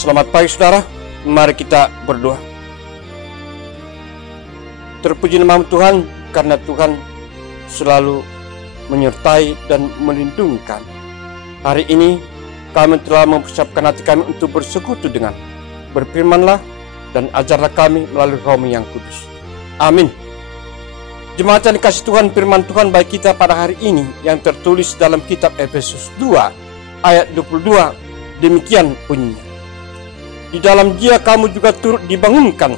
Selamat pagi saudara, mari kita berdoa. Terpuji nama Tuhan karena Tuhan selalu menyertai dan melindungi kami. Hari ini kami telah mempersiapkan hati kami untuk bersekutu dengan. Berfirmanlah dan ajarlah kami melalui Roh-Mu yang kudus. Amin. Jemaat yang dikasih Tuhan, firman Tuhan bagi kita pada hari ini yang tertulis dalam kitab Efesus 2 ayat 22, demikian bunyinya. Di dalam Dia kamu juga turut dibangunkan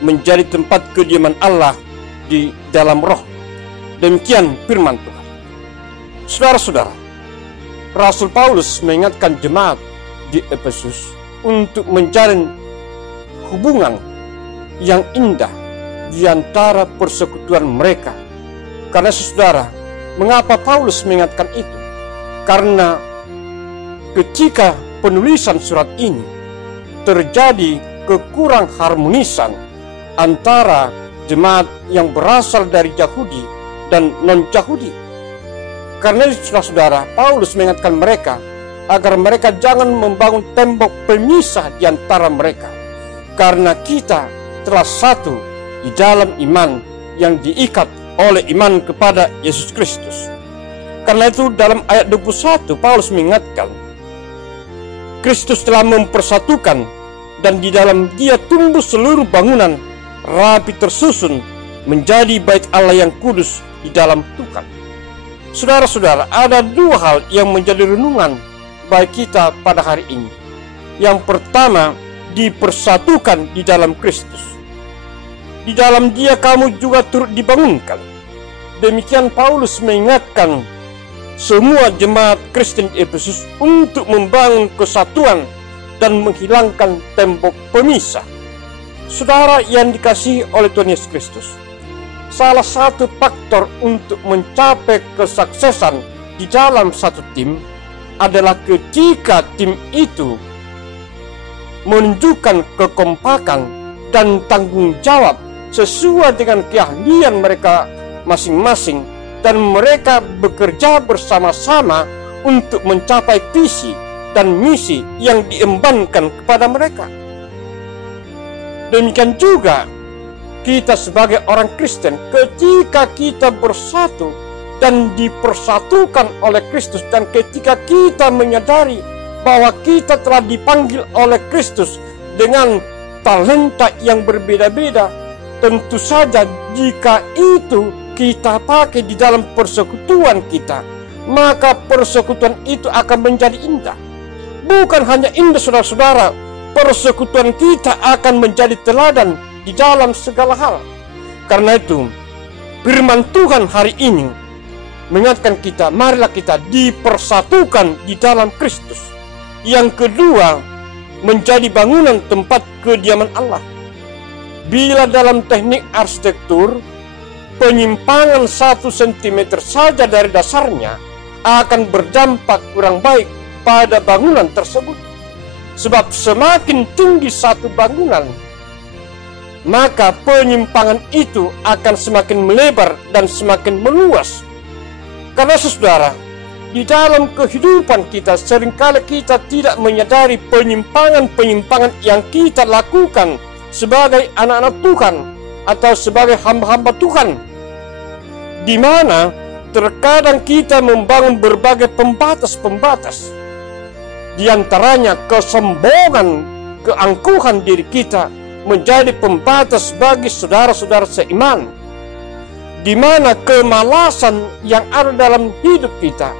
menjadi tempat kediaman Allah di dalam Roh. Demikian firman Tuhan. Saudara-saudara, Rasul Paulus mengingatkan jemaat di Efesus untuk menjalin hubungan yang indah di antara persekutuan mereka. Karena saudara, mengapa Paulus mengingatkan itu? Karena ketika penulisan surat ini terjadi kekurang harmonisan antara jemaat yang berasal dari Yahudi dan non-Yahudi. Karena itu saudara, Paulus mengingatkan mereka agar mereka jangan membangun tembok pemisah di antara mereka. Karena kita telah satu di dalam iman yang diikat oleh iman kepada Yesus Kristus. Karena itu dalam ayat 21 Paulus mengingatkan, Kristus telah mempersatukan dan di dalam Dia tumbuh seluruh bangunan rapi tersusun menjadi bait Allah yang kudus di dalam Tuhan. Saudara-saudara, ada dua hal yang menjadi renungan bagi kita pada hari ini. Yang pertama, dipersatukan di dalam Kristus. Di dalam Dia kamu juga turut dibangunkan. Demikian Paulus mengingatkan semua jemaat Kristen Efesus untuk membangun kesatuan dan menghilangkan tembok pemisah. Saudara yang dikasihi oleh Tuhan Yesus Kristus, salah satu faktor untuk mencapai kesuksesan di dalam satu tim adalah ketika tim itu menunjukkan kekompakan dan tanggung jawab sesuai dengan keahlian mereka masing-masing, dan mereka bekerja bersama-sama untuk mencapai visi dan misi yang diembankan kepada mereka. Demikian juga kita sebagai orang Kristen, ketika kita bersatu dan dipersatukan oleh Kristus, dan ketika kita menyadari bahwa kita telah dipanggil oleh Kristus dengan talenta yang berbeda-beda, tentu saja jika itu kita pakai di dalam persekutuan kita, maka persekutuan itu akan menjadi indah. Bukan hanya indah saudara-saudara, persekutuan kita akan menjadi teladan di dalam segala hal. Karena itu, firman Tuhan hari ini mengingatkan kita, marilah kita dipersatukan di dalam Kristus. Yang kedua, menjadi bangunan tempat kediaman Allah. Bila dalam teknik arsitektur, penyimpangan 1 cm saja dari dasarnya akan berdampak kurang baik pada bangunan tersebut. Sebab semakin tinggi satu bangunan, maka penyimpangan itu akan semakin melebar dan semakin meluas. Karena saudara, di dalam kehidupan kita seringkali kita tidak menyadari penyimpangan-penyimpangan yang kita lakukan sebagai anak-anak Tuhan atau sebagai hamba-hamba Tuhan, di mana terkadang kita membangun berbagai pembatas-pembatas, di antaranya kesombongan, keangkuhan diri kita menjadi pembatas bagi saudara-saudara seiman, di mana kemalasan yang ada dalam hidup kita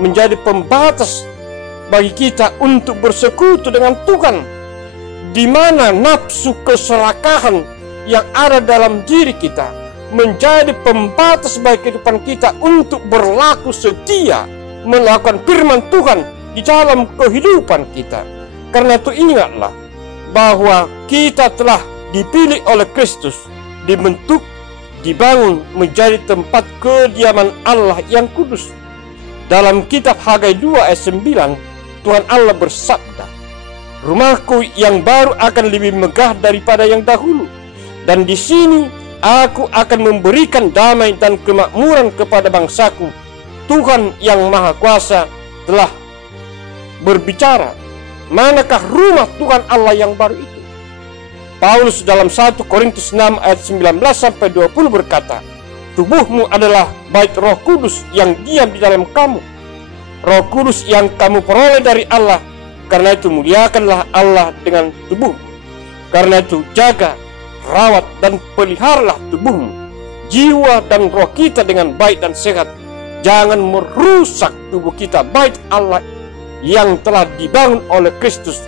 menjadi pembatas bagi kita untuk bersekutu dengan Tuhan, di mana nafsu keserakahan yang ada dalam diri kita menjadi pembatas bagi kehidupan kita untuk berlaku setia melakukan firman Tuhan di dalam kehidupan kita. Karena itu ingatlah bahwa kita telah dipilih oleh Kristus, dibentuk, dibangun menjadi tempat kediaman Allah yang kudus. Dalam kitab Hagai 2 ayat 9, Tuhan Allah bersabda, rumahku yang baru akan lebih megah daripada yang dahulu, dan di sini aku akan memberikan damai dan kemakmuran kepada bangsaku. Tuhan yang Maha Kuasa telah berbicara. Manakah rumah Tuhan Allah yang baru itu? Paulus dalam 1 Korintus 6 ayat 19-20 berkata, tubuhmu adalah bait Roh Kudus yang diam di dalam kamu. Roh Kudus yang kamu peroleh dari Allah. Karena itu muliakanlah Allah dengan tubuhmu. Karena itu jaga, rawat dan peliharalah tubuhmu, jiwa dan roh kita dengan baik dan sehat. Jangan merusak tubuh kita, bait Allah yang telah dibangun oleh Kristus,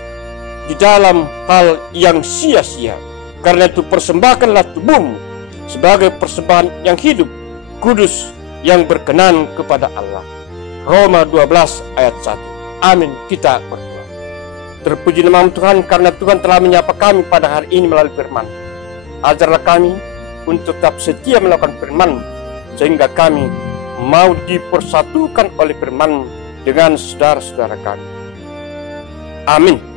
di dalam hal yang sia-sia. Karena itu persembahkanlah tubuhmu sebagai persembahan yang hidup, kudus, yang berkenan kepada Allah. Roma 12 ayat 1. Amin. Kita berdoa. Terpuji nama Tuhan karena Tuhan telah menyapa kami pada hari ini melalui firman. Ajarlah kami untuk tetap setia melakukan firman, sehingga kami mau dipersatukan oleh firman dengan saudara-saudara kami. Amin.